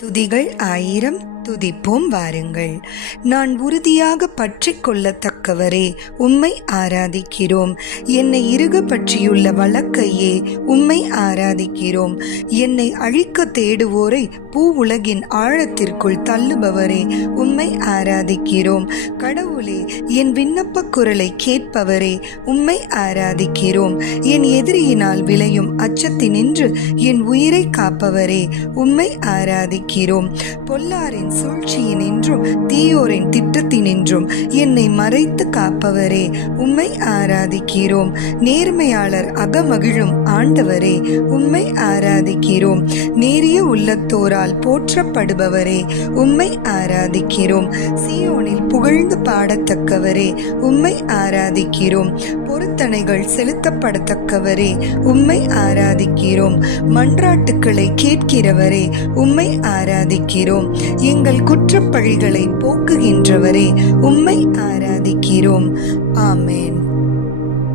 സ്തുതികൾ ആയിരം துதிப்போம் வாருங்கள். நான் உறுதியாக பற்றி கொள்ளத்தக்கவரே உம்மை ஆராதிக்கிறோம். என்னை இறுக பற்றியுள்ள வழக்கையே உம்மை ஆராதிக்கிறோம். என்னை அழிக்க தேடுவோரை பூ உலகின் ஆழத்திற்குள் தள்ளுபவரே உம்மை ஆராதிக்கிறோம். கடவுளே என் விண்ணப்ப குரலை கேட்பவரே உம்மை ஆராதிக்கிறோம். என் எதிரியினால் விளையும் அச்சத்தினின்று என் உயிரை காப்பவரே உம்மை ஆராதிக்கிறோம். பொல்லாரின் சூழ்ச்சியினின்றும் தீயோரின் திட்டத்தினின்றும் என்னை மறைத்து காப்பவரே உம்மை ஆராதிக்கிறோம். நேர்மையாளர் அகமகிழும் ஆண்டவரே உம்மை ஆராதிக்கிறோம். நேரிய உள்ளத்தோரால் போற்றப்படுபவரே உம்மை ஆராதிக்கிறோம். சியோனில் புகழ்ந்து பாடத்தக்கவரே உம்மை ஆராதிக்கிறோம். பொருத்தனைகள் செலுத்தப்படத்தக்கவரே உம்மை ஆராதிக்கிறோம். மன்றாட்டுக்களை கேட்கிறவரே உம்மை ஆராதிக்கிறோம். எங்கள் குற்றப்பழிகளை போக்குகின்றவரே உம்மை ஆராதிக்கிறோம். ஆமேன்.